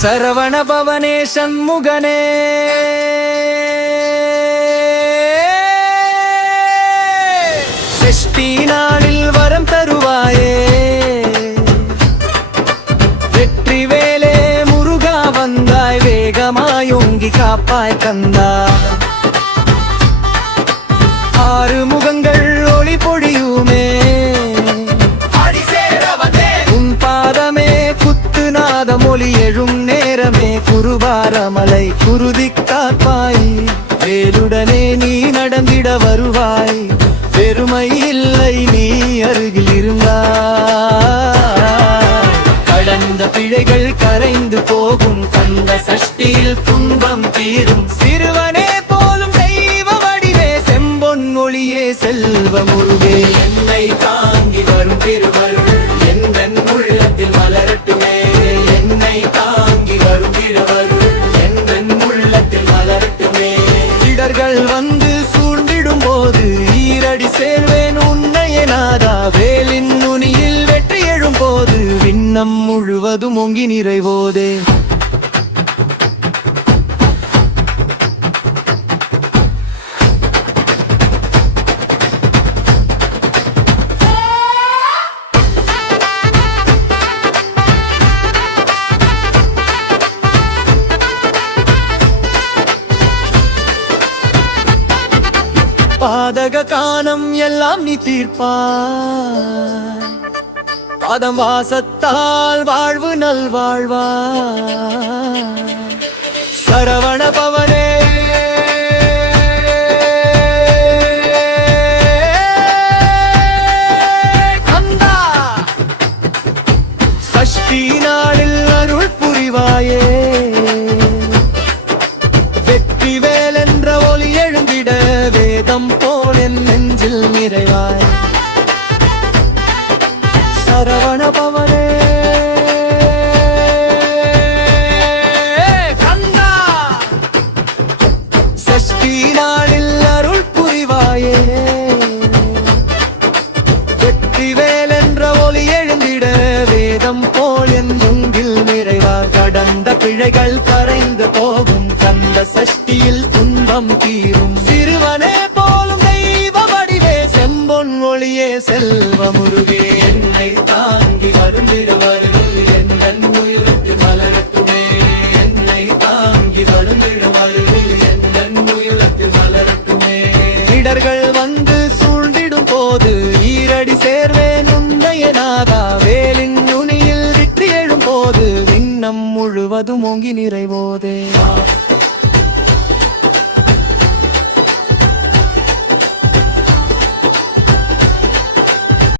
சரவண பவனே சண்முகனே. சிருஷ்டி நாளில் வரம் தருவாயே. வெற்றி வேலே முருகா வந்தாய் வேகமாயோங்கி காப்பாய் கந்தா ஆறு முகங்கள் ஒளி பொழு மொழி எழும் நேரமே குருபாரமலை குருதி காப்பாய் வேலுடனே நீ நடந்திட வருவாய். பெருமை இல்லை நீ அருகில் இருந்தாய். கடந்த பிழைகள் கரைந்து போகும் கந்த சஷ்டியில் துன்பம் தீரும். சிறுவனே போலும் தெய்வ வடிவே செம்பொன் மொழியே செல்வ முருகே. என்னை தான் வந்து சூழ்ந்திடும் போது ஈரடி சேர்வேன் உன்னைய நாதா. வேலின் நுனியில் வெற்றி எழும் போது விண்ணம் முழுவதும் ஒங்கி நிறைவோதே. பாதக காணம் எல்லாம் நீ தீர்ப்பாய். பாதம் வாசத்தால் வாழ்வு நல்வாழ்வா சரவண பவனே சரவண பவனே. கந்தா! சஷ்டி நாளில் அருள் புரிவாயே. வெற்றி வேலென்ற ஒளி எழுந்திட வேதம் போல் என் முங்கில் நிறைவா கடந்த பிழைகள் கரைந்து போகும் கந்த சஷ்டியில் துன்பம் தீரும். சிறுவனே போலும் தெய்வ வடிவே செம்பொன் ஒளியே செல்ல போது விண்ணம் முழுவதும் ஓங்கி நிறைவோதே.